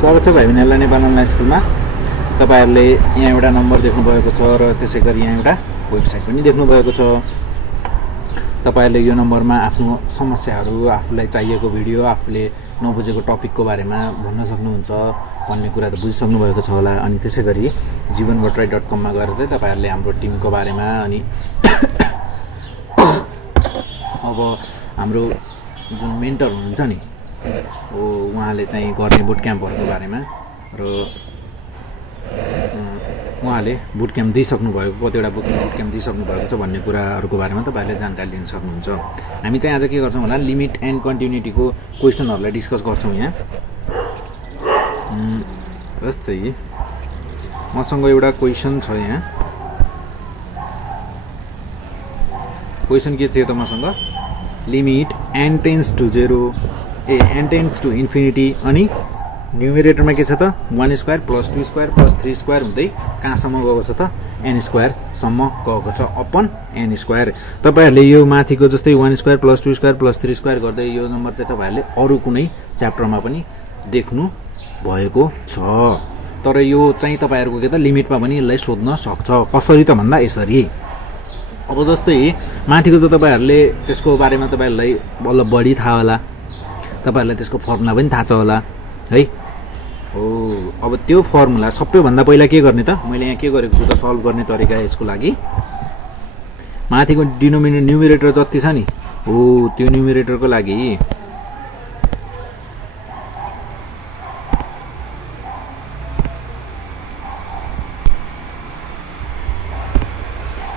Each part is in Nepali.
स्वागत छ भाइ बहिनीहरुलाई नेपाल अनलाइन स्कुलमा। तपाईहरुले यहाँ एउटा नम्बर देख्नु भएको छ र त्यसैगरी यहाँ एउटा वेबसाइट पनि देख्नु भएको छ। तपाईहरुले यो नम्बरमा आफ्नो समस्याहरू, आफुलाई चाहिएको भिडियो, आफुले नबुझेको टपिकको बारेमा भन्न सक्नुहुन्छ भन्ने कुरा त बुझिसक्नु भएको छ होला। अनि त्यसैगरी जीवनबटराई.com मा गएर चाहिँ तपाईहरुले हाम्रो टिमको बारेमा अनि अब हाम्रो जुन मेन्टर हुनुहुन्छ नि उहाँले चाहिँ गर्ने बुट क्याम्पहरुको बारेमा र उहाँले बुट क्याम्प दिइसक्नु भएको, कतिवटा बुट क्याम्प दिइसक्नु भएको छ भन्ने कुराहरुको बारेमा तपाईहरुले जानकारी लिन सक्नुहुन्छ। हामी चाहिँ आज के गर्छौं होला, लिमिट एन्ड कन्टिन्युटीको क्वेशनहरुलाई डिस्कस गर्छौं। यहाँ जस्तै मसँग एउटा क्वेशन छ। यहाँ क्वेशन के थियो त मसँग, limit n tends to 0 n tends to infinity अनि न्युमेरेटरमा के छ त 1 square plus 2 square plus 3 square हुँदै कहाँसम्म गएको छ त n स्क्वायर सम्म गएको छ अपन n स्क्वायर। तपाईहरुले यो माथिको जस्तै 1 square plus 2 square plus 3 square गर्दै यो नम्बर चाहिँ तपाईहरुले अरु कुनै च्याप्टरमा पनि देख्नु भएको छ। तर यो चाहिँ तपाईहरुको के त लिमिटमा पनि यसलाई सोध्न सक्छ। कसरी त भन्दा यसरी। अब जस्तै माथिको त तपाईहरुले त्यसको बारेमा तपाईहरुलाई बल्ल बढी थाहा होला, तपाईहरुलाई त्यसको फर्मुला पनि थाहा छ होला है। अब त्यो फर्मुला सबैभन्दा पहिला के गर्ने त, मैले यहाँ के गरेको छु त सल्भ गर्ने तरिका यसको लागि, माथिको डिनोमिनेटर न्युमेरेटर जति छ नि त्यो न्युमेरेटरको लागि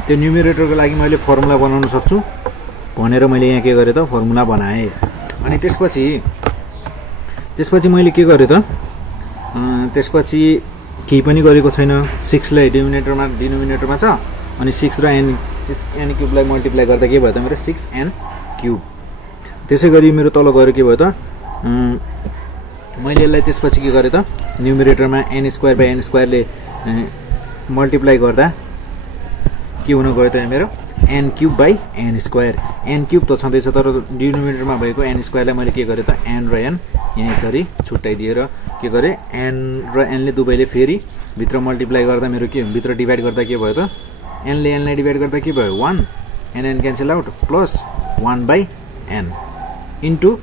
त्यो न्युमेरेटरको लागि मैले फर्मुला बनाउन सक्छु भनेर मैले यहाँ के गरे त फर्मुला बनाए। अनि त्यसपछि मैले के गरे त, त्यसपछि केही पनि गरेको छैन। 6 लाई डिनोमिनेटरमा छ अनि 6 र n क्युबलाई मल्टिप्लाई गर्दा के भयो त मेरो 6n क्युब। त्यसैगरी मेरो तल गएर के भयो त, मैले यसलाई त्यसपछि के गरे त न्युमेरेटरमा n स्क्वायर बाइ n स्क्वायरले मल्टिप्लाई गर्दा के हुन गयो त मेरो n cube by n square. n cube त छँदैछ तर डिनोमिनेटरमा भएको n स्क्वायरलाई मैले के गरे त n र n यहाँ यसरी छुट्याइदिएर के गरे, n र n ले दुवैले फेरि भित्र मल्टिप्लाई गर्दा मेरो के भित्र डिभाइड गर्दा के भयो त n ले n लाई डिभाइड गर्दा के भयो 1 n cancel out plus 1 by n into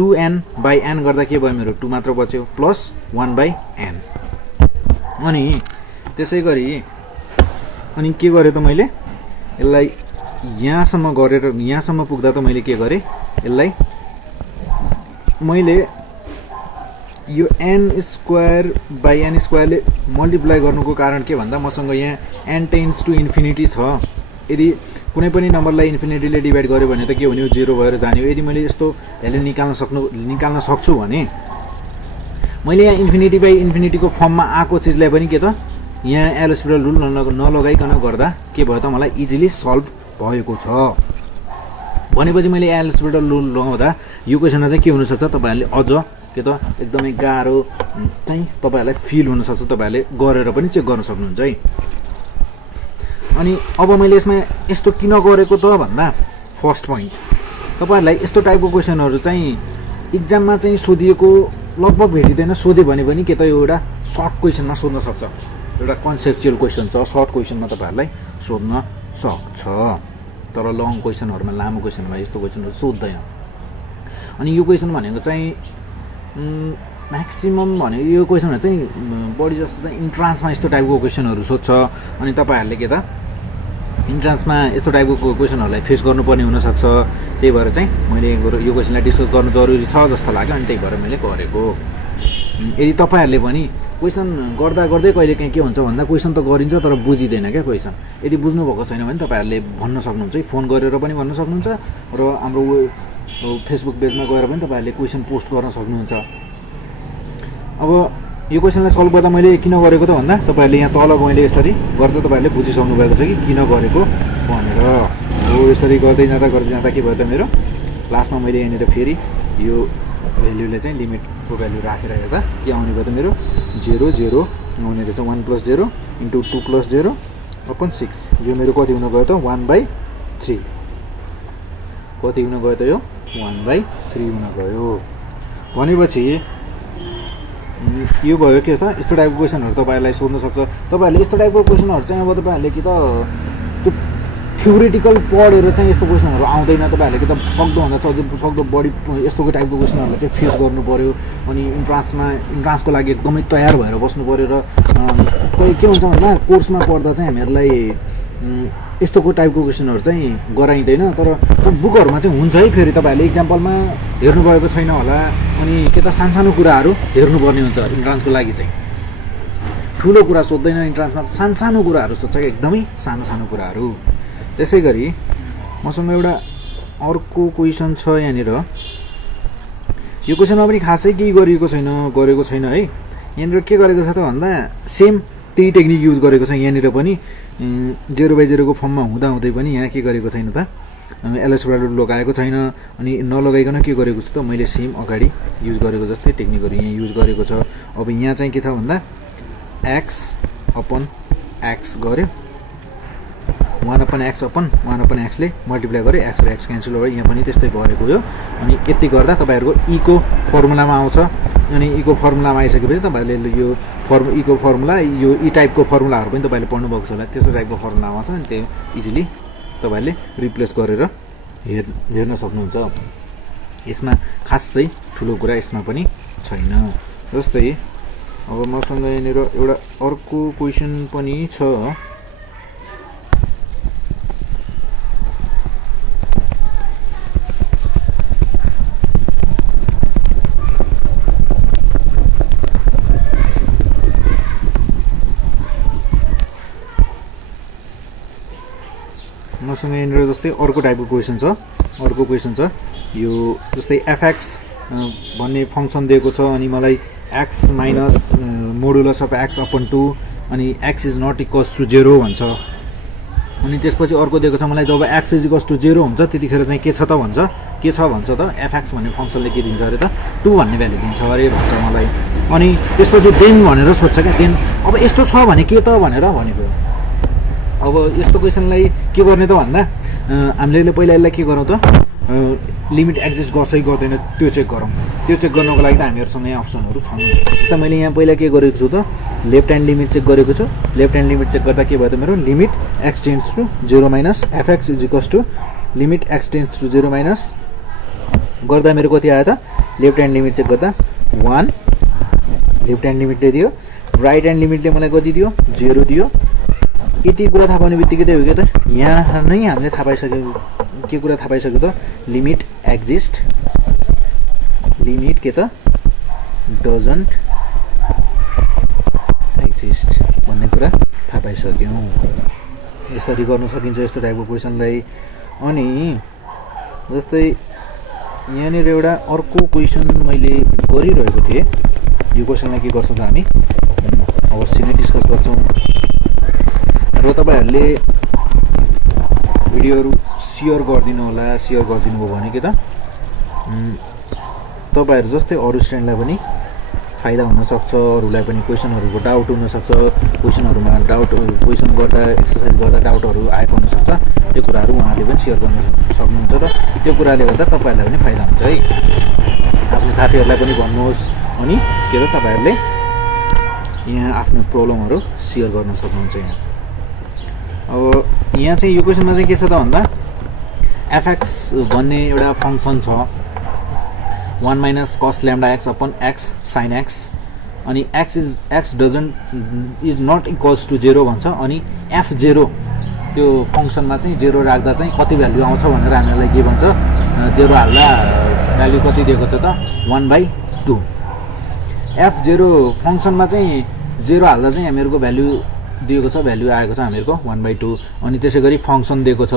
2n by n गर्दा के भयो मेरो 2 मात्र बच्यो प्लस 1 बाइ n। अनि त्यसैगरी अनि के गरे त मैले यसलाई यहाँसम्म गरेर यहाँसम्म पुग्दा त मैले के गरे, यसलाई मैले यो n स्क्वायर बाइ n स्क्वायरले मल्टिप्लाई गर्नुको कारण के भन्दा मसँग यहाँ n टेन्स टु इन्फिनिटी छ। यदि कुनै पनि नम्बरलाई इन्फिनिटीले डिभाइड गर्यो भने त के हुने, 0 भएर जाने हो। यदि मैले यस्तो भ्यालु निकाल्न सक्छु भने मैले यहाँ इन्फिनिटी बाइ इन्फिनिटीको फर्ममा आएको चिजलाई पनि के त यहाँ एल हस्पिटल रुल नलगाइकन गर्दा के भयो त मलाई इजिली सल्भ भएको छ। भनेपछि मैले एल हस्पिटल रुल लगाउँदा यो क्वेसनमा चाहिँ के हुनसक्छ, तपाईहरुले अझ के त एकदमै गाह्रो चाहिँ तपाईहरुलाई फिल हुनसक्छ, तपाईहरुले गरेर पनि चेक गर्न सक्नुहुन्छ है। अनि अब मैले यसमा यस्तो किन गरेको त भन्दा फर्स्ट पोइन्ट, तपाईहरुलाई यस्तो टाइपको क्वेसनहरु चाहिँ एक्जाममा चाहिँ सोधिएको लगभग भेटिँदैन। सोध्यो भने पनि के त यो एउटा सर्ट क्वेसनमा सोध्न सक्छ, एउटा कन्सेप्चुअल क्वेसन छ, सर्ट क्वेसनमा तपाईहरुलाई सोध्न सक्छ। तर लङ क्वेसनहरुमा, लामो क्वेसनमा यस्तो क्वेसनहरु सोध्दैन। अनि यो क्वेसन भनेको चाहिँ म्याक्सिमम भनेको यो क्वेसनहरु चाहिँ बढी जस्तो चाहिँ इन्ट्रान्समा यस्तो टाइपको क्वेसनहरु सोध्छ। अनि तपाईहरुले के त इन्ट्रान्समा यस्तो टाइपको क्वेसनहरुलाई फेस गर्नुपर्ने हुन सक्छ। त्यही भएर चाहिँ मैले यो क्वेसनलाई डिस्कस गर्नु जरुरी छ जस्तो लाग्यो अनि त्यही भएर मैले गरेको। यदि तपाईहरुले पनि क्वेसन गर्दा गर्दै कहिलेकाहीँ के हुन्छ भन्दा क्वेसन त गरिन्छ तर बुझिदैन क्या क्वेसन। यदि बुझ्नु भएको छैन भने तपाईहरुले भन्न सक्नुहुन्छ, फोन गरेर पनि भन्न सक्नुहुन्छ र हाम्रो फेसबुक पेजमा गएर पनि तपाईहरुले क्वेसन पोस्ट गर्न सक्नुहुन्छ। अब यो क्वेसनलाई सल्भ गर्दा मैले किन गरेको त भन्दा तपाईहरुले यहाँ तल मैले यसरी गर्दा तपाईहरुले बुझिसक्नु भएको छ कि किन गरेको भनेर। हो यसरी गर्दै जाँदा के भयो त मेरो लास्टमा मैले यहाँनिर फेरि यो भ्यालुले चाहिँ लिमिटको भ्यालु राखेर हेर्दा के आउने भयो त मेरो 0 0 आउने रहेछ। 1 + 0 * 2 + 0 अपन 6। यो मेरो कति हुन गयो त 1/3। कति हुन गयो त यो 1/3 हुन गयो। भनेपछि यो भयो के त यस्तो टाइपको क्वेसनहरु तपाईहरुलाई सोध्न सक्छ तपाईहरुले यस्तो टाइपको क्वेसनहरु चाहिँ अब तपाईहरुले कि त त्यो थ्योरेटिकल पढेर चाहिँ यस्तो क्वेसनहरु आउँदैन तपाईहरुले कि त सक्दो भन्दा सक्दो बढी यस्तोको टाइपको क्वेसनहरुलाई चाहिँ फेस गर्नु पर्यो अनि इन्ट्रान्सको लागि एकदमै तयार भएर बस्नु पर्यो र के हुन्छ भन्दा कोर्समा पढ्दा चाहिँ हामीहरुलाई यस्तोको टाइपको क्वेसनहरु चाहिँ गराइदैन तर बुकहरुमा चाहिँ हुन्छ है फेरि तपाईहरुले एक्जाम्पलमा हेर्नु भएको छैन होला अनि के त सानसानो कुराहरु हेर्नु पर्ने हुन्छ इन्ट्रान्सको लागि चाहिँ ठुलो कुरा सोध्दैन इन्ट्रान्समा सानसानो कुराहरु सोध्छ एकदमै सानो कुराहरु त्यसैगरी मसँग एउटा अर्को क्वेशन छ यहाँनिर यो क्वेशनमा पनि खासै केही गरेको छैन है यहाँनिर के गरेको छ त भन्दा सेम त्यही टेक्निक युज गरेको छ यहाँनिर पनि 0/0 को फर्ममा हुँदै पनि यहाँ के गरेको छैन त एलएस भ्यालु लगाएको छैन अनि नलगाइकन के गरेको छु त मैले सेम अगाडि युज गरेको जस्तै टेक्निकहरु यहाँ युज गरेको छ अब यहाँ चाहिँ के छ भन्दा x अपन x गर्यो 1/x अपन 1/x ले मल्टिप्लाई गर्यो x र x क्यान्सल भयो यहाँ पनि त्यस्तै गरेको हो अनि यति गर्दा तपाईहरुको e को फर्मुलामा आउँछ अनि e को फर्मुलामा आइसकेपछि तपाईहरुले यो e को फर्मुला यो e टाइपको फर्मुलाहरु पनि तपाईहरुले पढ्नु भएको छ होला त्यस्तो टाइपको फर्मुलामा आउँछ अनि त्यो इजिली तपाईहरुले रिप्लेस गरेर हेर्न सक्नुहुन्छ यसमा खास चाहिँ ठुलो कुरा यसमा पनि छैन जस्तै अब मसँग यहाँनिर एउटा अर्को क्वेशन पनि छ मसँग यहाँनिर जस्तै अर्को टाइपको क्वेशन छ यो जस्तै fx भन्ने फंक्सन दिएको छ अनि मलाई x minus modulus of x upon 2 अनि x is not equals to 0 भन्छ अनि त्यसपछि अर्को दिएको छ मलाई जब x इज इक्वल्स टु 0 हुन्छ त्यतिखेर चाहिँ के छ त fx भन्ने फंक्सनले के दिन्छ अरे त 2 भन्ने भ्यालु दिन्छ अरे भन्छ मलाई अनि त्यसपछि देन भनेर सोध्छ के देन अब यस्तो छ भने के त भनेर भनेको अब यस्तो क्वेशनलाई के गर्ने त भन्दा हामीले पहिला यसलाई के गरौँ त लिमिट एक्जिस्ट गर्छ कि गर्दैन त्यो चेक गरौँ त्यो चेक गर्नको लागि त हामीहरुसँग यहाँ अप्सनहरु छन् जस्तै मैले यहाँ पहिला के गरेको छु त लेफ्ट ह्यान्ड लिमिट चेक गरेको छु लेफ्ट ह्यान्ड लिमिट चेक गर्दा के भयो त मेरो limit x tends to 0 minus fx is equals to limit x tends to 0 minus गर्दा मेरो कति आयो त लेफ्ट ह्यान्ड लिमिट चेक गर्दा 1 लेफ्ट ह्यान्ड लिमिटले दियो राइट ह्यान्ड लिमिटले मलाई कति दियो 0 दियो यति कुरा थाहा पाउने बित्तिकै त हो के त यहाँ नै हामीले थाहा पाइसक्यो त लिमिट एक्जिस्ट लिमिट के त डजन्ट एक्जिस्ट भन्ने कुरा थाहा पाइसक्यौं यसरी गर्न सकिन्छ यस्तो टाइपको क्वेशनलाई अनि जस्तै यहाँनिर एउटा अर्को क्वेशन मैले गरिरहेको थिएँ यो क्वेशनलाई के गर्छौं त हामी अवश्य नै डिस्कस गर्छौं र तपाईहरुले भिडियोहरु शेयर गरिदिनु होला शेयर गरिदिनु भयो भने के त तपाईहरु जस्तै अरु स्टुडेन्टलाई पनि फाइदा हुन सक्छ अरुलाई पनि क्वेशनहरुको डाउट हुन सक्छ क्वेशनहरुमा डाउट क्वेशन गर्दा एक्सरसाइज गर्दा डाउटहरु आएको हुन सक्छ त्यो कुराहरु उहाँले पनि शेयर गर्न सक्नुहुन्छ र त्यो कुराले गर्दा तपाईहरुलाई पनि फाइदा हुन्छ है आफ्नो साथीहरुलाई पनि भन्नुहोस् अनि के त तपाईहरुले यहाँ आफ्नो प्रब्लमहरु शेयर गर्न सक्नुहुन्छ यहाँ अब यहाँ चाहिँ यो क्वेशनमा चाहिँ के छ त भन्दा fx भन्ने एउटा फंक्सन छ 1 minus cos lambda x upon x sin x अनि x doesn't is not equals to 0 भन्छ अनि f0 त्यो फंक्सनमा चाहिँ 0 राख्दा चाहिँ कति भ्यालु आउँछ भनेर हामीलाई के भन्छ 0 हाल्दा भ्यालु कति दिएको छ त 1/2 f0 फंक्सनमा चाहिँ 0 हाल्दा चाहिँ हामीहरुको भ्यालु दिएको छ भ्यालु आएको छ हामीहरुको 1/2 अनि त्यसैगरी फंक्सन दिएको छ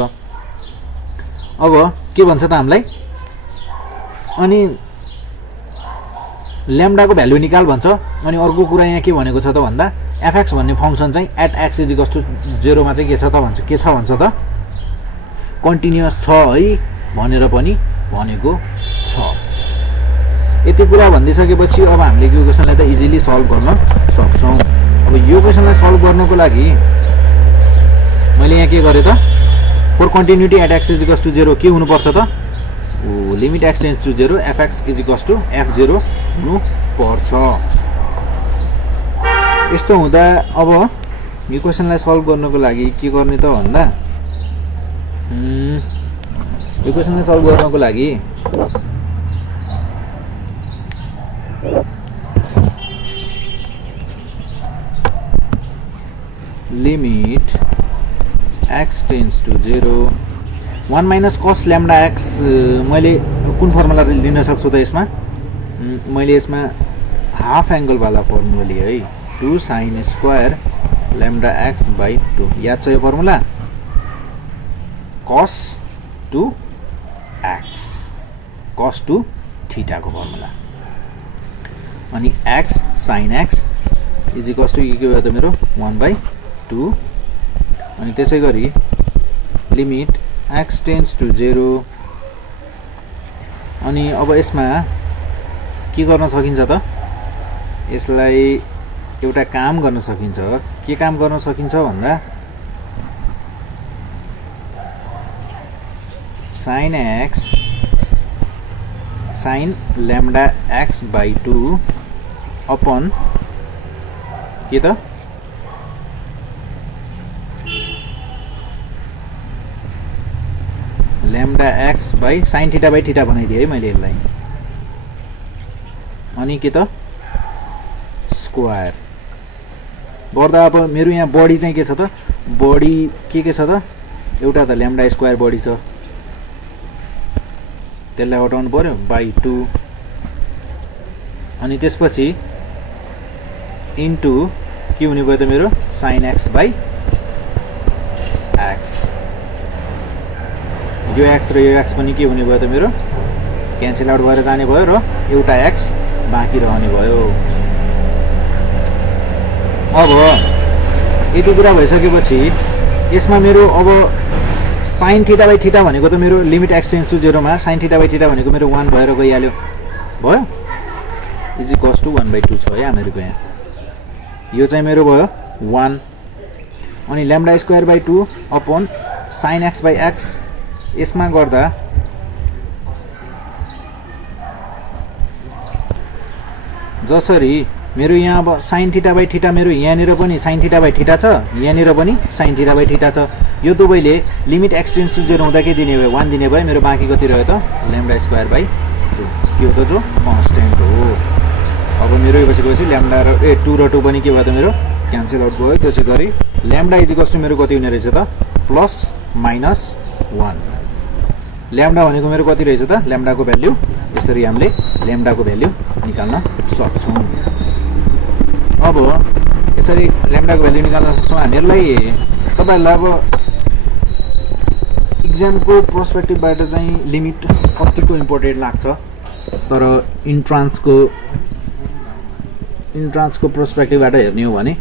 अब के भन्छ त हामीलाई अनि ल्याम्डा को भ्यालु निकाल भन्छ अनि अर्को कुरा यहाँ के भनेको छ त भन्दा fx भन्ने फंक्सन चाहिँ @x = 0 मा चाहिँ के छ त कन्टिन्युअस छ है भनेर पनि भनेको छ यति कुरा भन्दिसकेपछि अब हामीले यो क्वेशनलाई त इजिली सल्भ गर्न सक्छौं अब यो क्वेशनलाई सल्भ गर्नको लागि मैले यहाँ के गरे त फर कन्टिन्युटी @x = 0 के हुनु पर्छ त limit x tends to 0 fx = f0 हुनु पर्छ यस्तो हुँदा अब यो क्वेसनलाई सल्भ गर्नको लागि के गर्ने त भन्दा यो क्वेसनलाई सल्भ गर्नको लागि limit x tends to 0 1 minus cos lambda x मैले कुन फर्मुला लिन सक्छु त यसमा मैले यसमा हाफ एंगल वाला फर्मुला लिए है 2 sin square lambda x by 2 याद छ यो formula cos to x cos to theta को फर्मुला अनि x sin x is equals to के भयो त मेरो 1/2 अनि त्यसै गरी लिमिट x टेन्ड्स टु 0 अनि अब यसमा के गर्न सकिन्छ त यसलाई एउटा काम गर्न सकिन्छ के काम गर्न सकिन्छ भन्दा sin x sin lambda x by 2 upon के त lambda x by sin theta by theta बनाइदिए है मैले यसलाई अनि के त स्क्वायर गर्दा अब मेरो यहाँ बडी चाहिँ के छ त बडी के छ त एउटा त lambda स्क्वायर बडी छ त्यसलाई हटाउनु पर्यो by 2 अनि त्यसपछि इन्टु के हुने भयो त मेरो sin x by x यो x र यो x पनि के हुने भयो त मेरो क्यान्सल आउट भएर जाने भयो र एउटा x बाँकी रहने भयो अब यति कुरा भइसकेपछि यसमा मेरो अब sin थीटा बाइ थीटा भनेको त मेरो लिमिट x टेन्ड्स टु 0 मा sin थीटा बाइ थीटा भनेको मेरो 1 भएर गइहाल्यो भयो इज इक्वल्स टु 1/2 छ है हामीहरुको यहाँ यो चाहिँ मेरो भयो 1 अनि lambda square by 2 upon sin x by x यसमा गर्दा जसरी मेरो यहाँ अब sin थीटा बाइ थीटा मेरो यहाँनिर पनि sin थीटा बाइ थीटा छ यहाँनिर पनि sin थीटा बाइ थीटा छ यो दुवैले लिमिट x टेन्ड्स टु 0 हुँदा के दिने भयो 1 दिने भयो मेरो बाँकी कति रह्यो त lambda स्क्वायर बाइ 2 यो त जो कन्स्टेन्ट हो अब मेरो यो बसेपछि lambda र 2 र 2 पनि के भयो त मेरो क्यान्सल आउट भयो त्यसै गरी lambda इज इक्वल्स टु मेरो कति हुने रहेछ त प्लस माइनस 1 lambda भनेको मेरो कति रहेछ त lambda को भ्यालु यसरी हामीले lambda को भ्यालु निकाल्न सक्छौं अब यसरी lambda को भ्यालु निकाल्न सक्छौं हामीहरुलाई तपाईहरुलाई अब एक्जाम को पर्सपेक्टिभबाट चाहिँ लिमिट कतिको इम्पोर्टेन्ट लाग्छ तर इन्ट्रान्स को पर्सपेक्टिभबाट हेर्ने हो भने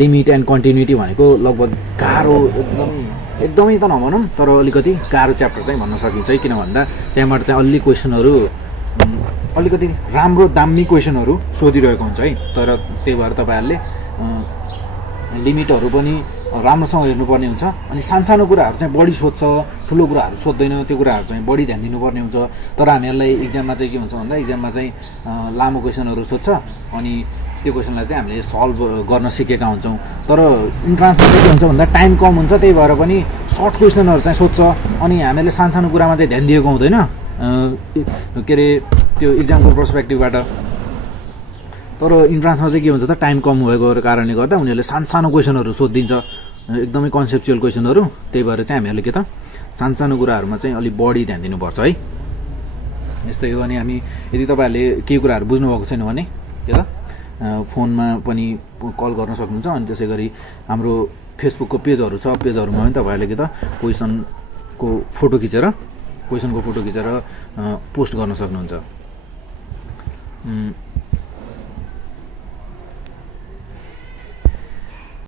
लिमिट एन्ड कन्टिन्युटी भनेको लगभग गाह्रो एकदमै त नभनौं तर अलिकति गाह्रो च्याप्टर चाहिँ भन्न सकिन्छ है किन भन्दा त्यहाँबाट चाहिँ अलि क्वेशनहरु अलिकति राम्रो दामी क्वेशनहरु सोधिरहेको हुन्छ है तर त्यही भएर तपाईहरुले लिमिटहरु पनि राम्रोसँग हेर्नुपर्ने हुन्छ अनि सानसानो कुराहरु चाहिँ बढी सोध्छ ठुलो कुराहरु सोध्दैन त्यो कुराहरु चाहिँ बढी ध्यान दिनुपर्ने हुन्छ तर हामीहरुलाई एक्जाममा चाहिँ के हुन्छ भन्दा एक्जाममा चाहिँ लामो क्वेशनहरु सोध्छ अनि त्यो क्वेशनलाई चाहिँ हामीले सल्भ गर्न सिकेका हुन्छौं तर इन्ट्रान्समा चाहिँ के हुन्छ भन्दा टाइम कम हुन्छ त्यही भएर पनि सर्ट क्वेशनहरु चाहिँ सोध्छ अनि हामीले सानसानो कुरामा चाहिँ ध्यान दिएको हुँदैन के रे त्यो एक्जामको पर्सपेक्टिभबाट तर इन्ट्रान्समा चाहिँ के हुन्छ त टाइम कम भएको कारणले गर्दा उनीहरुले सानसानो क्वेशनहरु सोधिदिन्छ एकदमै कन्सेप्चुअल क्वेशनहरु त्यही भएर चाहिँ हामीहरुले के त सानसानो कुराहरुमा चाहिँ अलि बढी ध्यान दिनुपर्छ है यस्तै हो अनि हामी यदि तपाईहरुले केही कुराहरु बुझ्नु भएको छैन भने के त फोनमा पनि कल गर्न सक्नुहुन्छ अनि त्यसैगरी हाम्रो फेसबुकको पेजहरु छ पेजहरुमा पनि तपाईहरुले के त क्वेशनको फोटो खिचेर पोस्ट गर्न सक्नुहुन्छ